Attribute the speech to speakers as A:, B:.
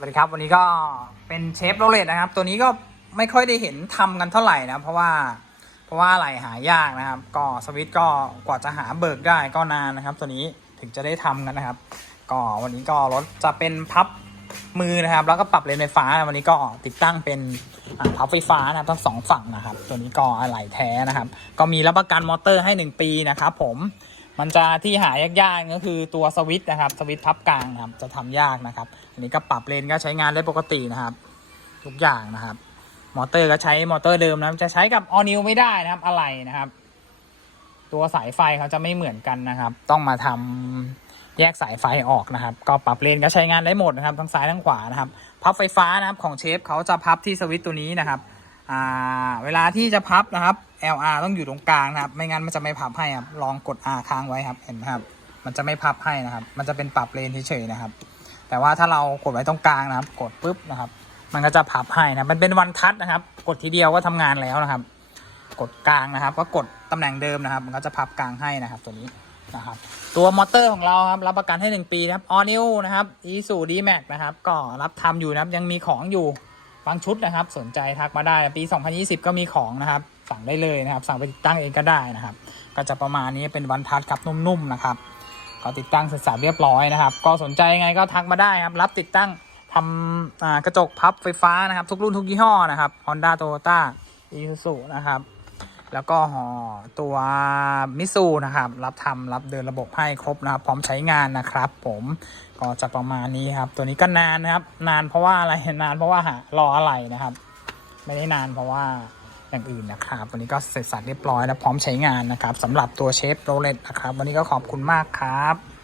A: สวัสดีครับวันนี้ก็เป็นเชฟโรเลตนะครับ ตัวนี้ก็ไม่ค่อยได้เห็นทำกันเท่าไหร่นะเพราะว่าเพราะว่าอะไรหายากนะครับ ก็สวิตก็กว่าจะหาเบิกได้ก็นานนะครับ ตัวนี้ถึงจะได้ทำกันนะครับ ก็วันนี้ก็รถจะเป็นพับมือนะครับ แล้วก็ปรับเลนไฟฟ้าวันนี้ก็ติดตั้งเป็นพับไฟฟ้านะครับทั้งสองฝั่งนะครับ ตัวนี้ก็อะไหล่แท้นะครับ ก็มีรับประกันมอเตอร์ให้ 1 ปีนะครับ ผม มันจะที่หายากๆก็คือตัวสวิตช์นะครับสวิตช์พับกลางนะครับจะทำยากนะครับ อันนี้ก็ปรับเลนก็ใช้งานได้ปกตินะครับ ทุกอย่างนะครับ มอเตอร์ก็ใช้มอเตอร์เดิมนะจะใช้กับออนิวไม่ได้นะครับอะไรนะครับ ตัวสายไฟเขาจะไม่เหมือนกันนะครับ ต้องมาทำแยกสายไฟออกนะครับ ก็ปรับเลนก็ใช้งานได้หมดนะครับทั้งซ้ายทั้งขวานะครับ พับไฟฟ้านะครับของเชฟเขาจะพับที่สวิตช์ตัวนี้นะครับ อ่าเวลาที่จะพับนะครับ LR ต้องอยู่ตรงกลางนะครับ ไม่งั้นมันจะไม่พับให้ครับ ลองกด R ค้างไว้ครับ เห็นไหมครับ มันจะไม่พับให้นะครับ มันจะเป็นปรับเลนเฉยๆนะครับ แต่ว่าถ้าเรากดไว้ตรงกลางนะครับ กดปุ๊บนะครับ มันก็จะพับให้นะ มันเป็นวันทัชนะครับ กดทีเดียวก็ทำงานแล้วนะครับ กดกลางนะครับ ก็กดตำแหน่งเดิมนะครับ มันก็จะพับกลางให้นะครับ ตัวนี้นะครับ ตัวมอเตอร์ของเราครับ รับประกันให้ 1 ปีนะครับออนิวนะครับ e สูดีแม็กนะครับ ก็รับทำอยู่นะครับ ยังมีของอยู่ บางชุดนะครับ สนใจทักมาได้ปี 2020 ก็มีของนะครับ สั่งได้เลยนะครับ สั่งไปติดตั้งเองก็ได้นะครับ ก็จะประมาณนี้เป็นวันทัดครับนุ่มๆนะครับ ก็ติดตั้งเสร็จสรรเรียบร้อยนะครับ ก็สนใจยังไงก็ทักมาได้ครับ รับติดตั้งทำกระจกพับไฟฟ้านะครับ ทุกรุ่นทุกยี่ห้อนะครับ Honda Toyota Isuzu นะครับ แล้วก็ห่อตัวมิซูนะครับ รับทำรับเดินระบบให้ครบนะครับ พร้อมใช้งานนะครับผมก็จะประมาณนี้ครับ ตัวนี้ก็นานนะครับ นานเพราะว่าอะไรนานเพราะว่าหารออะไรนะครับ ไม่ได้นานเพราะว่าอย่างอื่นนะครับ วันนี้ก็เสร็จสับเรียบร้อยแล้วพร้อมใช้งานนะครับสำหรับตัวเชฟโรเลตนะครับ วันนี้ก็ขอบคุณมากครับ